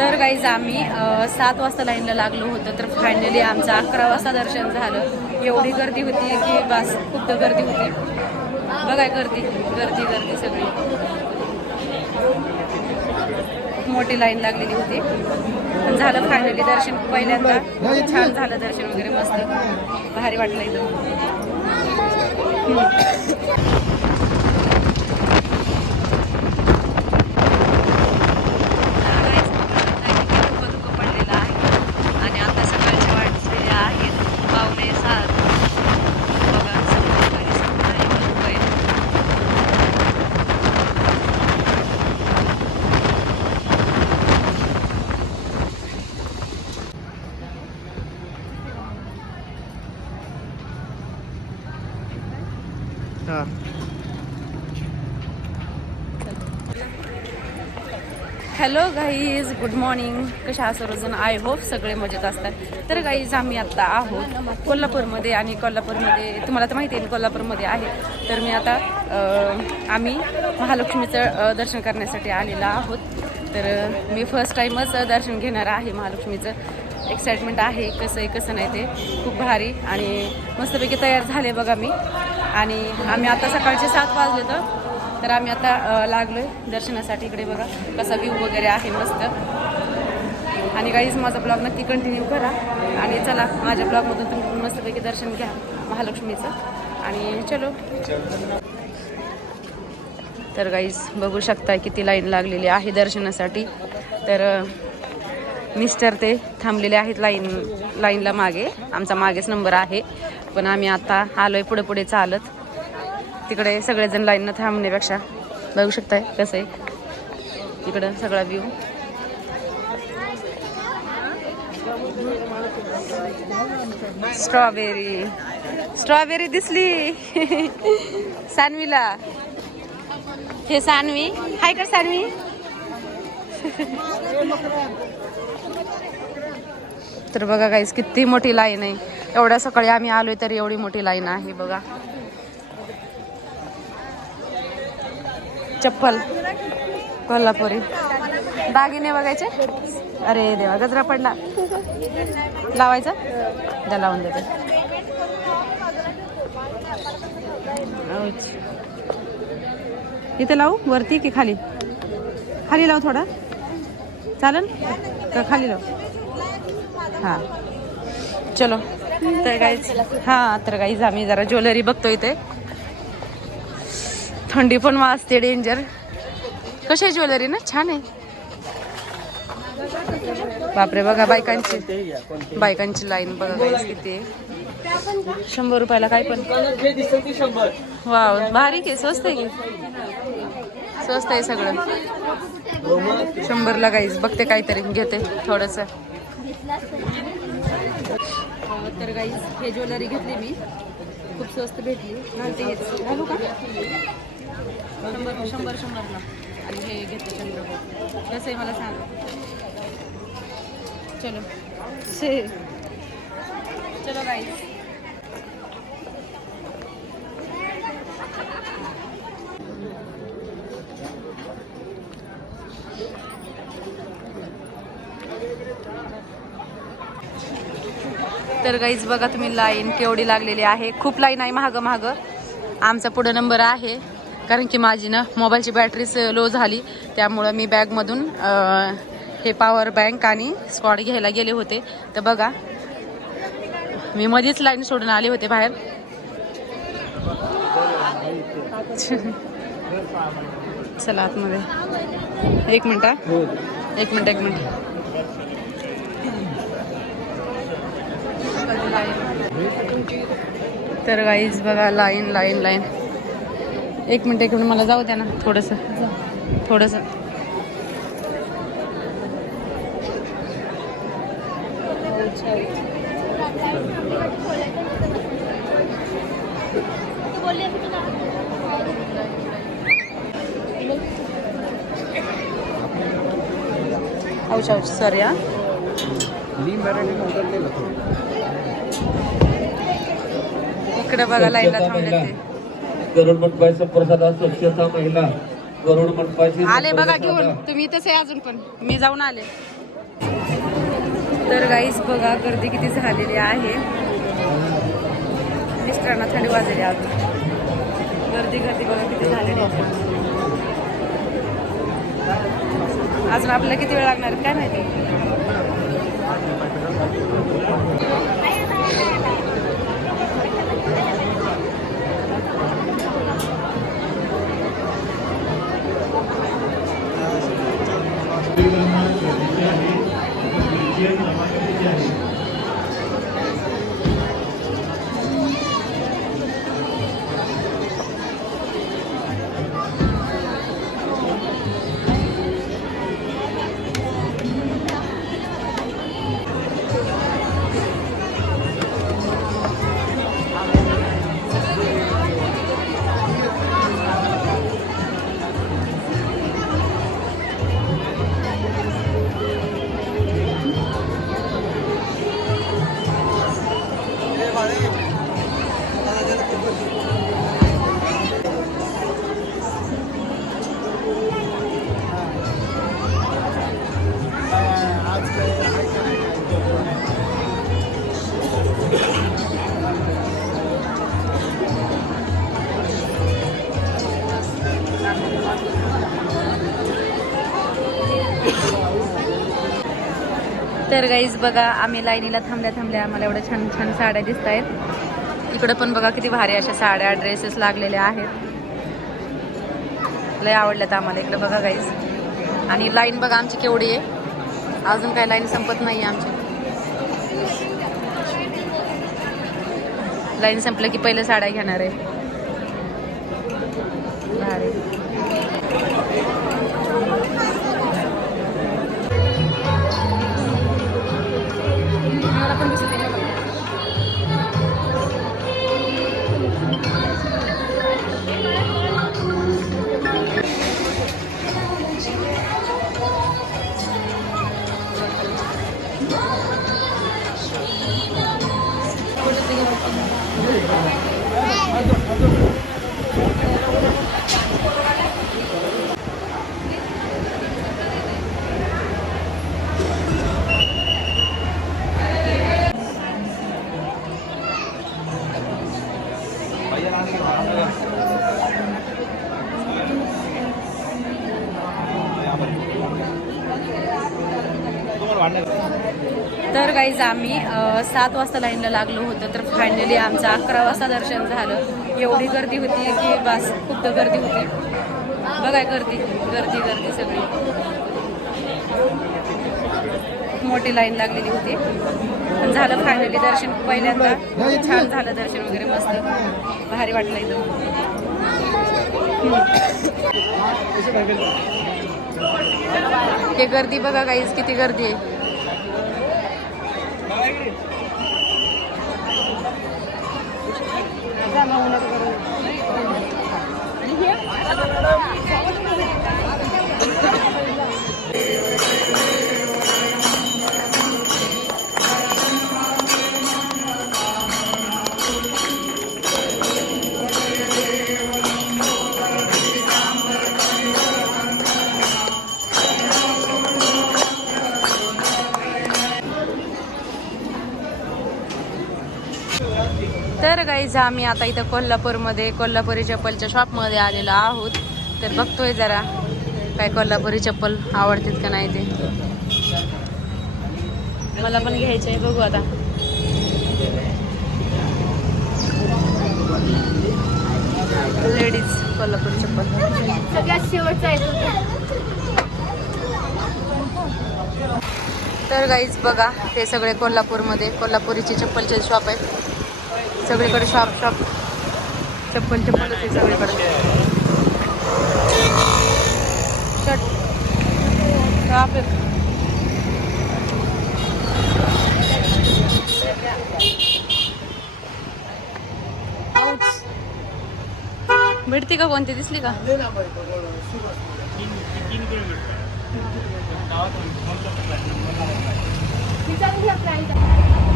तर गाईज आम्ही सात वाजता लाईनला लागलो होतो तर फायनली आमचं अकरा वाजता दर्शन झालं. एवढी गर्दी होती की बस खूप गर्दी होती. बघा गर्दी गर्दी गर्दी सगळी. खूप मोठी लाईन लागलेली होती. पण झालं फायनली दर्शन पहिल्यांदा. छान झालं दर्शन वगैरे मस्त. भारी वाटलं इथं धुकं पडलेलं आहे आणि आता सकाळच्या वाजलेल्या आहेत पावणे सात बघा संध्याकाळी संध्याकाळी धुकं आहे. Hello guys good morning. कशा आहात सर्वजण? आय होप सगळे मजेत असतात. तर गाईज आम्ही आत्ता आहोत कोल्हापूरमध्ये आणि कोल्हापूरमध्ये तुम्हाला तर माहिती आहे कोल्हापूरमध्ये आहे. तर मी आता आम्ही महालक्ष्मीचं दर्शन करण्यासाठी आलेलो आहोत. तर मी फर्स्ट टाईमच दर्शन घेणार आहे महालक्ष्मीचं. एक्साइटमेंट आहे कसं आहे कसं नाही ते खूप भारी आणि मस्तपैकी तयार झाले बघा मी. आणि आम्ही आता सकाळचे सात वाजले तर तर आम्ही आता लागलो लागलोय दर्शनासाठी इकडे बघा कसा व्ह्यू वगैरे आहे मस्त. आणि काहीच माझा ब्लॉग नक्की कंटिन्यू करा. आणि चला माझ्या ब्लॉगमधून तुम्ही मस्तपैकी दर्शन घ्या महालक्ष्मीचं. आणि चलो. तर गाईज बघू शकता किती लाईन लागलेली आहे दर्शनासाठी. तर मिस्टर ते थांबलेले आहेत लाईन लाईनला मागे. आमचा मागेच नंबर आहे. पण आम्ही आता आलोय पुढे पुढे चालत. तिकडे सगळेजण लाईननं थांबण्यापेक्षा बघू शकताय कसं आहे. तिकडं सगळा व्ह्यू स्ट्रॉबेरी स्ट्रॉबेरी दिसली. सानवीला. हे सानवी. हाय कर सानवी. तर बघा काहीच किती मोठी लाईन आहे. एवढ्या सकाळी आम्ही आलोय तर एवढी मोठी लाईन आहे बघा. चप्पल कोल्हापुरी. दागिने बघायचे? अरे देवा गजरा पडला. लावायचा? द्या लावून देते. इथे लावू वरती की खाली? खाली लावू थोडा. चालेल? का खाली लावू? हा. चलो. तर गाईच हा तर गाईज आम्ही जरा ज्वेलरी बघतो इथे. थंडी पण वाजते डेंजर कशी आहे ज्वेलरी ना? छान आहे. बापरे बघा बायकांची. बायकांची लाईन बघा किती आहे. शंभर रुपयाला काय पण. वाव भारी की स्वस्त आहे की? स्वस्त आहे सगळं. शंभरला काहीच बघते काहीतरी घेते थोडस. तर गाईज हे ज्वेलरी घेतली मी. खूप स्वस्त भेटली. घालते घालू का? शंभर शंभर शंभरला. आणि हे घेतलं शंभर कसं आहे मला सांग? चलो. से चलो गाईज तर गाईज बघा तुम्ही लाईन केवढी लागलेली आहे. खूप लाईन आहे महाग महाग आमचा पुढं नंबर आहे. कारण की माझी ना मोबाईलची बॅटरीच लो झाली. त्यामुळं मी बॅगमधून हे पॉवर बँक आणि स्कॉट घ्यायला गेले होते. तर बघा मी मध्येच लाईन सोडून आले होते बाहेर. चला आतमध्ये. एक मिनिट हा. एक मिनिट एक मिनिट. तर गाईज बघा लाईन लाईन लाईन एक मिनिट एक मिनिट मला जाऊ द्या ना थोडंसं. थोडंसं. औष औष सॉरी हा. इकडे बघा लाईनला थांबले ते. गरुड मंडपाचा प्रसाद स्वच्छता महिला गरुड मंडपाची आले बघा घेऊन. तुम्ही आहे अजून पण. मी जाऊन आले. तर गाईस बघा गर्दी किती झालेली आहे. मिस्टरांना थंडी वाजलेली अजून गर्दी गर्दी बघा किती झालेली अजून आपल्याला किती वेळ लागणार काय माहिती? तर गाईज बघा आम्ही लाईनीला थांबल्या थांबल्या आम्हाला एवढ्या छान छान साड्या दिसत आहेत. इकडं पण बघा किती भारी अशा साड्या ड्रेसेस लागलेल्या आहेत. लय आवडल्यात आम्हाला इकडं बघा गाईज आणि लाईन बघा आमची केवढी आहे. अजून काही लाईन संपत नाही आमची. लाईन संपलं की पहिले साड्या घेणार आहे. तर गाईज आम्ही सात वाजता लाईनला लागलो होतो तर फायनली आमचं अकरा वाजता दर्शन झालं. एवढी गर्दी होती की बस खूप गर्दी होती. बघाय गर्दी गर्दी गर्दी सगळी. मोठी लाईन लागलेली होती. पण झालं फायनली दर्शन पहिल्यांदा. छान झालं दर्शन वगैरे मस्त. भारी वाटलं इथं. हे गर्दी बघा गाईज किती गर्दी आहे. तर गाईज आम्ही आता इथं कोल्हापूरमध्ये कोल्हापुरी चप्पलच्या शॉपमध्ये आलेलो आहोत. तर बघतोय जरा काय कोल्हापुरी चप्पल आवडतात का नाही ते. मला पण घ्यायचं आहे बघू आता. लेडीज कोल्हापुरी चप्पल. सगळ्यात शेवटचा आहे. तर गाईज बघा ते सगळे कोल्हापूरमध्ये कोल्हापुरीचे चप्पलचे शॉप आहेत. सगळीकडे शॉप शॉप चप्पल चप्पल होते सगळीकडे शर्ट शॉप भेटते का कोणती दिसली का विचारून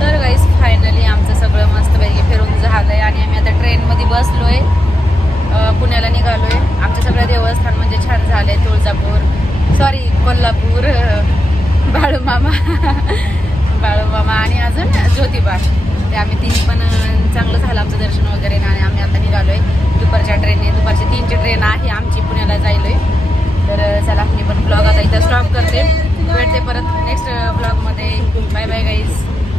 तर गाईस फायनली आमचं सगळं मस्तपैकी फिरून झालं आहे आणि आम्ही आता ट्रेनमध्ये बसलो आहे पुण्याला निघालो आहे आमचं सगळं देवस्थान म्हणजे छान झालं आहे तुळजापूर सॉरी कोल्हापूर बाळूमामा बाळूमामा आणि अजून ज्योतिबा. ते आम्ही तीन पण चांगलं झालं आमचं दर्शन वगैरे आणि आम्ही आता निघालो आहे दुपारच्या ट्रेनने दुपारची तीनची ट्रेन आहे. आमची पुण्याला जायलो आहे तर चला मी पण ब्लॉग आता इथं स्टॉप करते. भेटते परत नेक्स्ट ब्लॉगमध्ये बाय बाय गाईज